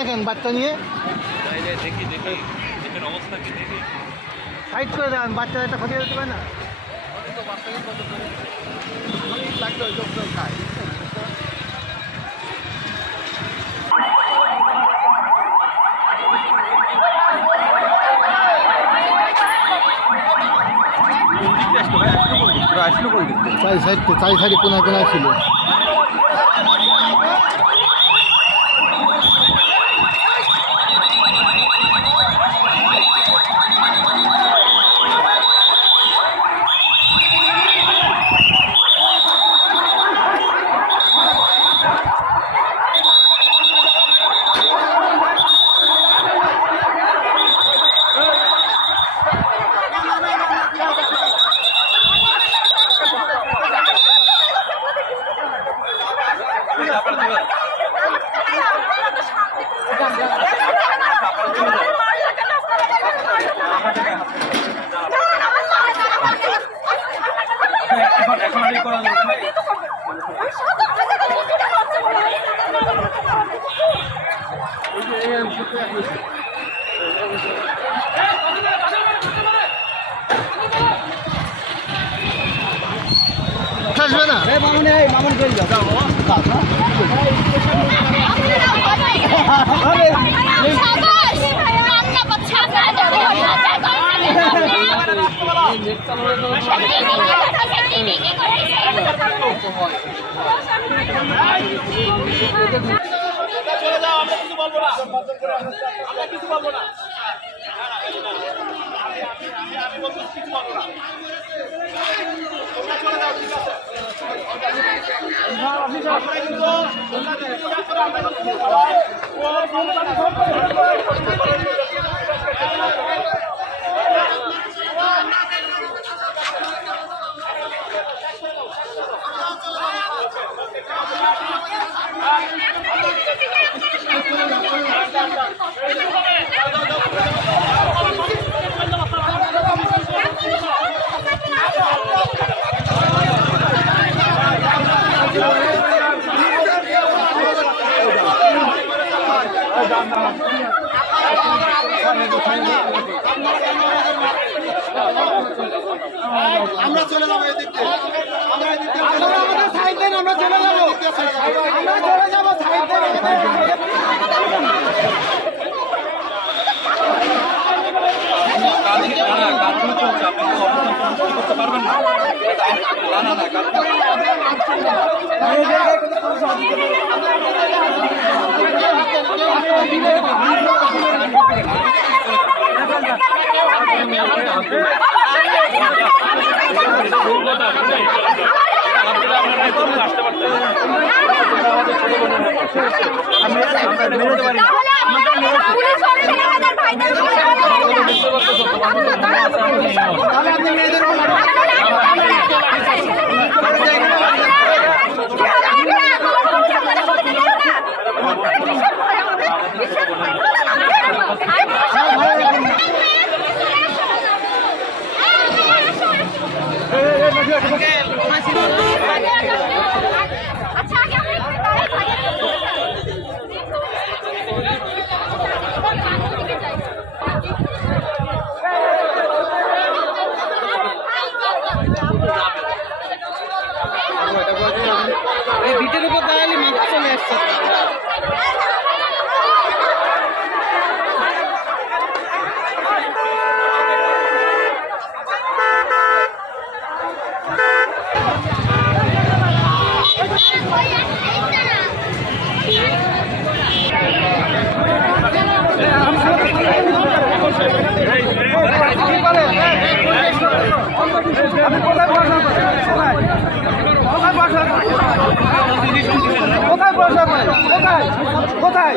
না কেন বাচ্চা নিয়ে? যাই যাই দেখি দেখি দেখেন অবস্থা কি দেখি। সাইড করে দেন বাচ্চা একটা ক্ষতি হতে পারে না। চাই সাইড চাই সাইডে কোনায় কোনায় ছিল? না আমরা চলে যাব এদিক থেকে আমরা এদিক থেকে চলে আপনারা যাব। আমাদের সাইড দেন আমরা চলে যাব এদিক দিয়ে চলে আমরা চলে যাব সাইড দেন আমাদের কাজ না না কাজগুলো চলছে আপনি তো অবস্থান কর্মসূচি করতে পারবেন না না না না Ángel, কোথায় কোথায়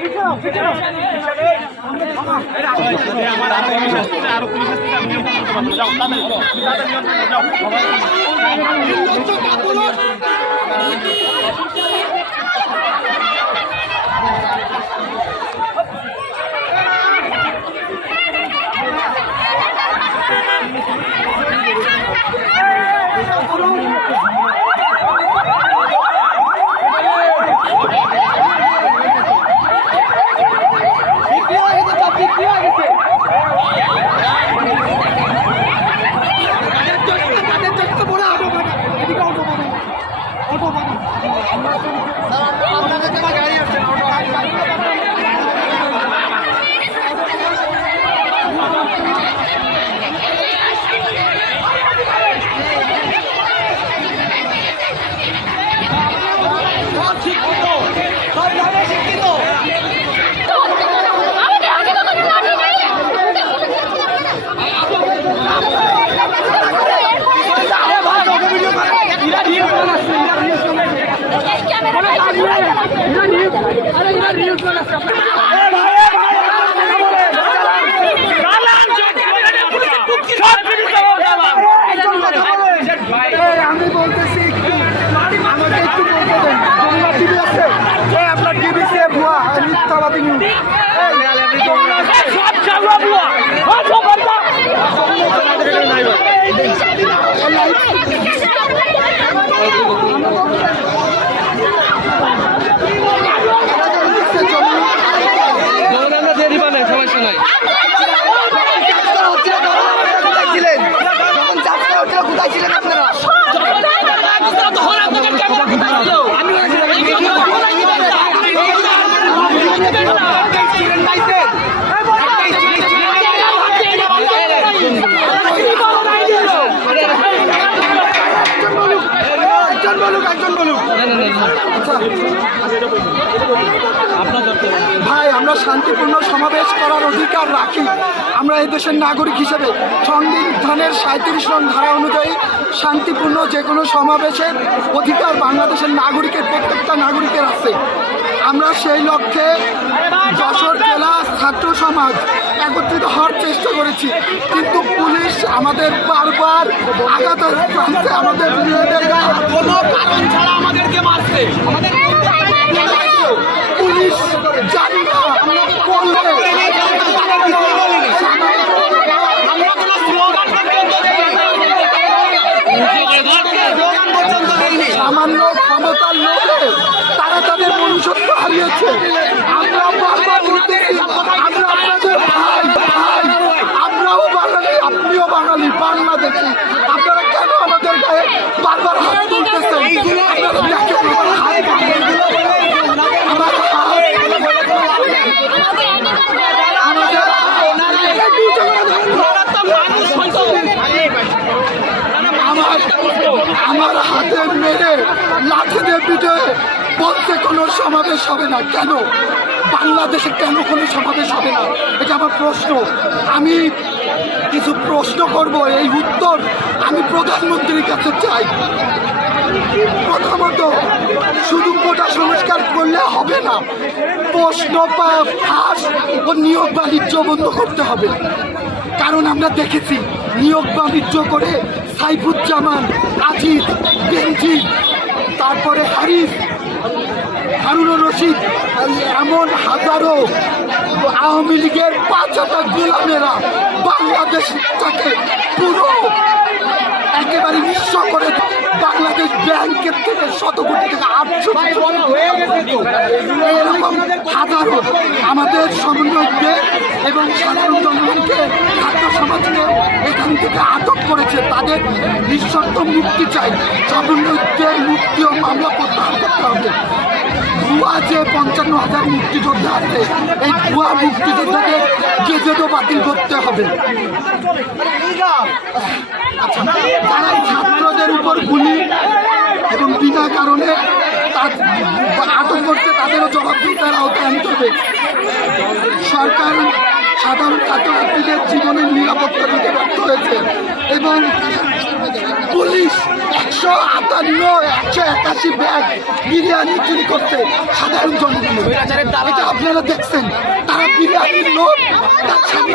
Get out! Get out! আমার আরও পুলিশ আসছে আরও পুলিশ আসছে আমি নিয়ন্ত্রণ করতে পারব যাও তাদের তাদের নিয়ন্ত্রণ যাও বিক্রি হয়ে গেছে সব বিক্রি হয়ে গেছে কাদের চোখ কাদের চোখ তো বড় অটো বানা এদিকে অটো বানা অটো বানা আপনাদের কাছে গাড়ি আসছে না অটো সব শিক্ষিত সব জায়গায় শিক্ষিত আমাদের হাতে তো কোনো লাঠি নেই আরে ভাই ওকে ভিডিও করে ইরা রিলস বানাচ্ছে ইরা রিলস বানাচ্ছে এই ক্যামেরা ইরা রিলস আরে ইরা রিলস বানাচ্ছে এ ভাই এ ভাই আমি বলতেছি একটু আমাকে একটু বলতে দেন যমুনা টিভি আছে এই আপনার টিভি সে ভুয়া মিথ্যাবাদী নিউজ সব চালু ভুয়া সব বার্তা ছিলেন যখন যাত্রা হচ্ছিল কোথায় ছিলেন আপনারা একজন বলুক একজন বলুক। ভাই আমরা শান্তিপূর্ণ সমাবেশ করার অধিকার রাখি। আমরা এই দেশের নাগরিক হিসেবে সংবিধানের সাঁত্রিশ নং ধারা অনুযায়ী শান্তিপূর্ণ যে কোনো সমাবেশের অধিকার বাংলাদেশের নাগরিকের প্রত্যেকটা নাগরিকের আছে। আমরা সেই লক্ষ্যে জেলা ছাত্র সমাজ একত্রিত হওয়ার চেষ্টা করেছি। কিন্তু পুলিশ আমাদের বারবার আঘাত আমাদের কোনো কারণ ছাড়া আমাদেরকে মারছে। পুলিশ জানি সামান্য ক্ষমতার লোকে তারা তাদের মনুষ্যত্ব হারিয়েছে। আমরা আপনাদের ভাই আমরাও বাঙালি আপনিও বাঙালি বাংলাদেশি আপনারা কেন আমাদের গায়ে বারবার হাত তুলতেছেন? আমার হাত মেরে লাঠি দিয়ে বলছে কোনো সমাবেশ হবে না। কেন? বাংলাদেশে কেন কোনো সমাবেশ হবে না? এটা আমার প্রশ্ন। আমি কিছু প্রশ্ন করব, এই উত্তর আমি প্রধানমন্ত্রীর কাছে চাই। প্রথমত, শুধু কোটা সংস্কার করলে হবে না, প্রশ্ন বা ফাঁস ও নিয়োগ বাণিজ্য বন্ধ করতে হবে। কারণ আমরা দেখেছি, নিয়োগ বাণিজ্য করে সাইফুজ্জামান, আজিজ বেঞ্জি তারপরে হারিস হারুনুর রশিদ এমন হাজারো আওয়ামী লীগের পাঁচ হাজার গোলামেরা বাংলাদেশটাকে পুরো একেবারে নিঃস্ব করে বাংলাদেশ ব্যাংকের থেকে শত কোটি টাকা আটশো এরকম হাজারো আমাদের সমন্বয়কদের এবং সাধারণ জনগণকে ছাত্র সমাজকে এখান থেকে আটক করেছে তাদের নিঃশর্ত মুক্তি চাই। সমন্বয়কদের মুক্তি ও মামলা প্রত্যাহার করতে হবে। ভুয়া যে পঞ্চান্ন হাজার মুক্তিযোদ্ধা আছে এই ভুয়া মুক্তিযোদ্ধাদের গেজেটও বাতিল করতে হবে। ছাত্রদের উপর গুলি এবং বিনা কারণে আটক করতে তাদেরও জবাবদিহিতার আওতায় আনতে হবে সরকার সাধারণ ছাত্রছাত্রীদের জীবনের নিরাপত্তা দিতে ব্যর্থ হয়েছে এবং পুলিশ একশো আটান্ন, একশো একাশি ব্যাগ বিরিয়ানি চুরি করছে সাধারণ জনগণের আপনারা দেখছেন, তারা বিরিয়ানির লোক তার স্বামী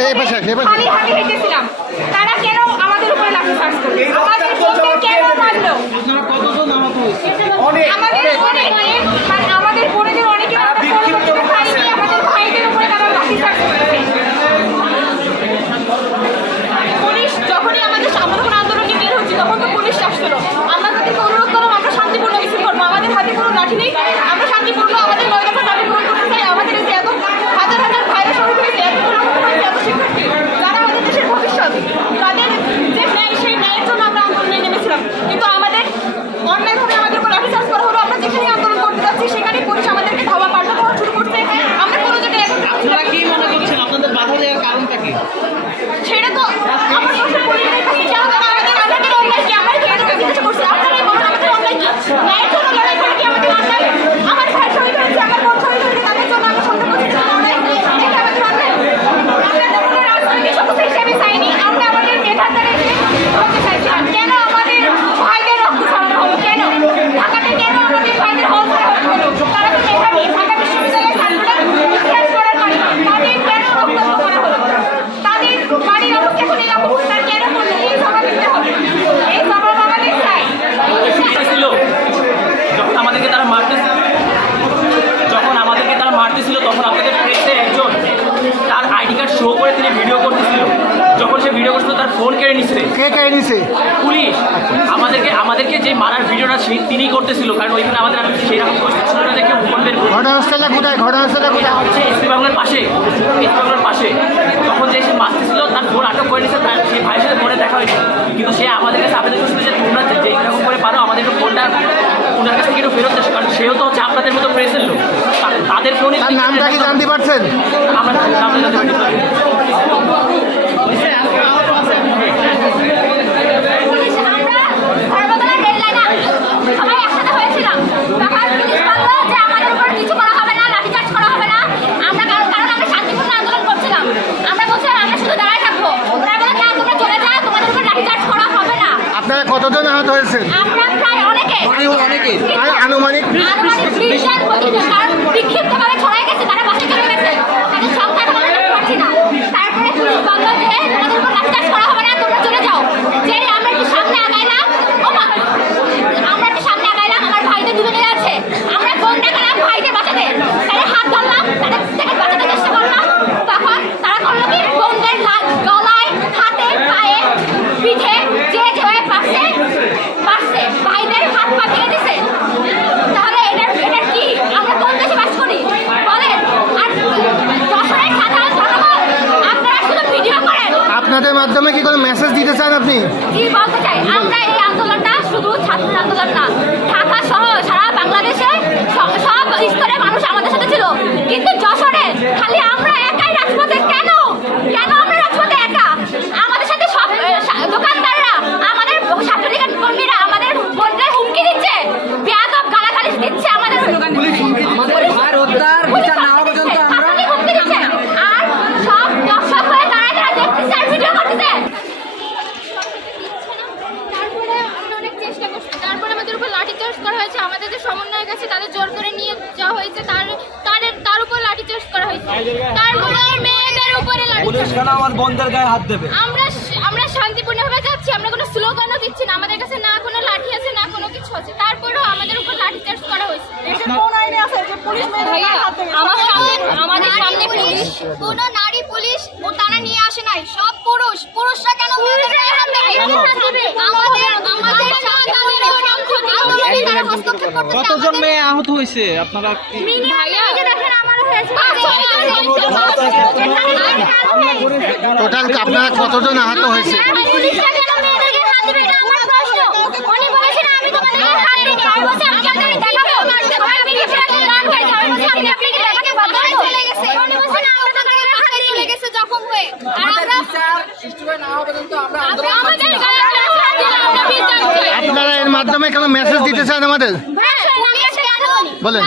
এই পাশে এই পাশে আমি আমি হেঁটেছিলাম। তারা কেন আমাদের উপরে লাঠি চার্জ আমাদের কেন মারলো? আপনারা কতজন আহত হয়েছে? অনেক অনেক। কোথায়? ঘটনাস্থলটা কোথায়? হচ্ছে এসপি বাংলার পাশে এসপি বাংলার পাশে। তখন যে সে ছিল তার ফোন আটক করে নিয়েছে তার সেই ভাইয়ের সাথে ফোনে দেখা হয়েছে। কিন্তু সে আমাদের কাছে আবেদন করছিল যে তোমরা যে রকম করে পারো আমাদের ফোনটা ওনার কাছ থেকে একটু ফেরত দেশ কারণ সেও তো হচ্ছে আপনাদের মতো প্রেসের লোক। তাদের ফোনে নামটা কি জানতে পারছেন? আমরা Sim. E volta que আমার বোনদের গায়ে হাত দেবে? আমরা আমরা শান্তিপূর্ণভাবে যাচ্ছি আমরা কোনো স্লোগানও দিচ্ছি না আমাদের কাছে না কোনো লাঠি আছে না কোনো কিছু আছে। তারপরেও আমাদের উপর লাঠিচার্জ করা হয়েছে। ভাইয়া আমার সামনে আমাদের সামনে পুলিশ কোনো নারী পুলিশ ও তারা নিয়ে আসে নাই। সব পুরুষ। পুরুষরা কেন মেয়েদের গায়ে হাত দেবে? আমাদের আমাদের সন্তানদের উপর আন্দোলনে তারা হস্তক্ষেপ করতেছে কতজন মেয়ে আহত হয়েছে? আপনারা ভাইয়া টোটাল আপনারা কতজন আহত হয়েছে হয়ে হয়ে আপনারা এর মাধ্যমে কোনো মেসেজ দিতে চান আমাদের হ্যাঁ। বলেন।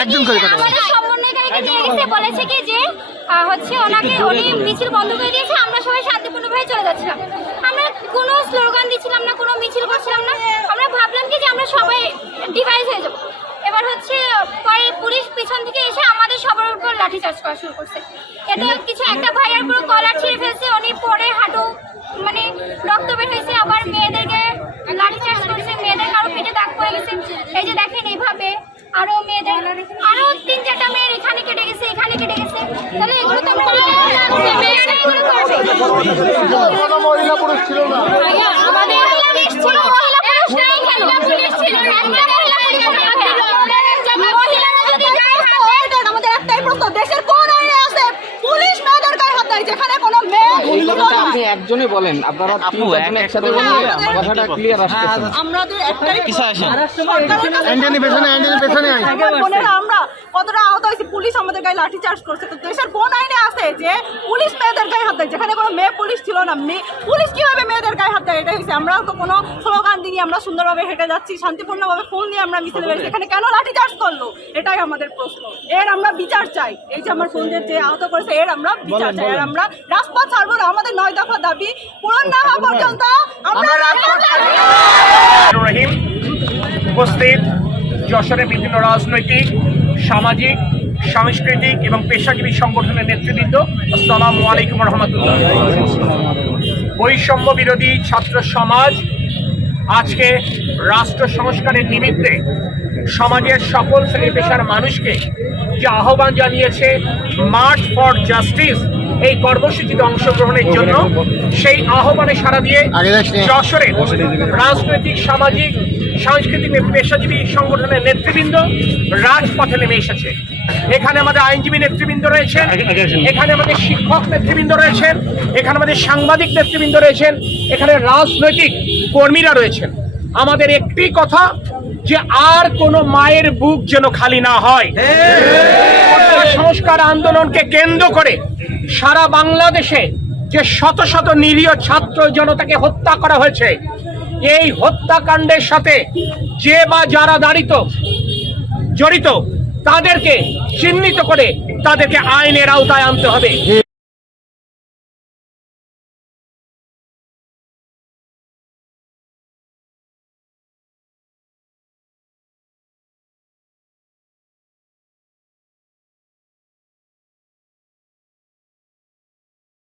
একজন করে কথা নিয়ে বলেছে কি যে হচ্ছে ওনাকে, উনি মিছিল বন্ধ করে দিয়েছে, আমরা সবাই শান্তিপূর্ণভাবে চলে যাচ্ছিলাম। আমরা কোনো স্লোগান দিচ্ছিলাম না, কোনো মিছিল করছিলাম না। আমরা ভাবলাম কি যে আমরা সবাই ডিভাইস হয়ে যাব। এবার হচ্ছে, পরে পুলিশ পিছন থেকে এসে আমাদের সবার উপর লাঠিচার্জ করা শুরু করছে। এতে কিছু একটা ভাইয়ের পুরো কলার ছিঁড়ে ফেলছে, উনি পরে হাঁটু মানে রক্ত বের হয়েছে, আবার মেয়েদেরকে লাঠিচার্জ করছে, মেয়েদের কারও পেটে দাগ পড়ে গেছে। এই যে দেখেন এইভাবে আরও মেয়েদের, আরও তিন চারটা মেয়ের এখানে যেখানে কোনো মেয়ে আপনি একজনই বলেন আপনারা একসাথে কথাটা ক্লিয়ার। আমাদের একটাই কাছে আয় আমার কতটা পুলিশ আমাদের গায়ে লাঠি চার্জ করছে। তো দেশের কোন আইনে আছে যে পুলিশ মেয়েদের গায়ে হাত দেয়? যেখানে কোনো মেয়ে পুলিশ ছিল না। মেয়ে পুলিশ কীভাবে মেয়েদের গায়ে হাত দেয়? এটাই হচ্ছে আমরা তো কোনো স্লোগান দিয়ে আমরা সুন্দরভাবে হেঁটে যাচ্ছি শান্তিপূর্ণভাবে ফোন দিয়ে আমরা মিছিল বেরোচ্ছি। এখানে কেন লাঠি চার্জ করল? এটাই আমাদের প্রশ্ন। এর আমরা বিচার চাই। এই যে আমার বোনদের যে আহত করেছে এর আমরা বিচার চাই। আর আমরা রাজপথ ছাড়বো না। আমাদের নয় দফা দাবি পূরণ না হওয়া পর্যন্ত আমরা। রহিম উপস্থিত যশোরের বিভিন্ন রাজনৈতিক সামাজিক সাংস্কৃতিক এবং পেশাজীবী সংগঠনের নেতৃবৃন্দ সালাম আলাইকুম রহমতুল্লাহ। বৈষম্য বিরোধী ছাত্র সমাজ আজকে রাষ্ট্র সংস্কারের নিমিত্তে সমাজের সকল শ্রেণি পেশার মানুষকে যে আহ্বান জানিয়েছে মার্চ ফর জাস্টিস এই কর্মসূচিতে অংশগ্রহণের জন্য সেই আহ্বানে সাড়া দিয়ে। যশোরের রাজনৈতিক সামাজিক সাংস্কৃতিক পেশাজীবী সংগঠনের নেতৃবৃন্দ রাজপথে নেমে এসেছে। এখানে আমাদের আইনজীবী নেতৃবৃন্দ রয়েছেন এখানে আমাদের শিক্ষক নেতৃবৃন্দ রয়েছেন এখানে আমাদের সাংবাদিক নেতৃবৃন্দ রয়েছেন এখানে রাজনৈতিক কর্মীরা রয়েছেন। আমাদের একটি কথা যে আর কোনো মায়ের বুক যেন খালি না হয়। সংস্কার আন্দোলনকে কেন্দ্র করে সারা বাংলাদেশে যে শত শত নিরীহ ছাত্র জনতাকে হত্যা করা হয়েছে, এই হত্যাকাণ্ডের সাথে যে বা যারা দাঁড়িত, জড়িত, তাদেরকে চিহ্নিত করে তাদেরকে আইনের আওতায় আনতে হবে।